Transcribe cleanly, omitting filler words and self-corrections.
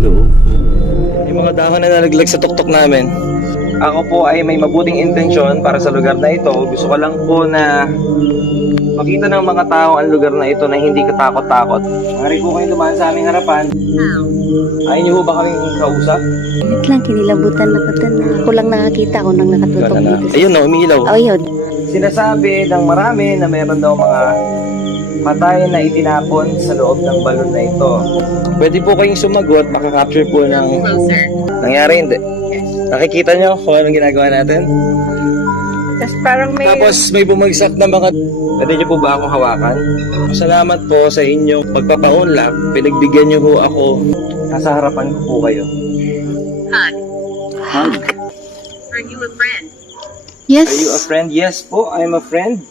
loob. Yung mga dahon na nalaglag sa tuktok namin. Ako po ay may mabuting intensyon para sa lugar na ito. Gusto ko lang po na makita ng mga tao ang lugar na ito na hindi katakot-takot. Maaari po kayong dumaan sa aming harapan. Ayaw niyo ba kaming kausap? Wait lang, kinilabutan na ko dun. Ako lang nakakita, ako lang nakatutok dito. Ayun no, umiilaw. Oh, yun. Sinasabi ng marami na meron daw mga patay na itinapon sa loob ng balon na ito. Pwede po kayong sumagot, makaka-capture po ng nangyari, hindi. Nakikita nyo kung anong ginagawa natin? Tapos parang may... Tapos may bumagsak na mga... Pwede nyo po ba akong hawakan? Salamat po sa inyong pagpapaunlak. Pinagbigyan nyo po ako. Nasa harapan ko po kayo. Hug. Are you a friend? Yes. Are you a friend? Yes po, I'm a friend.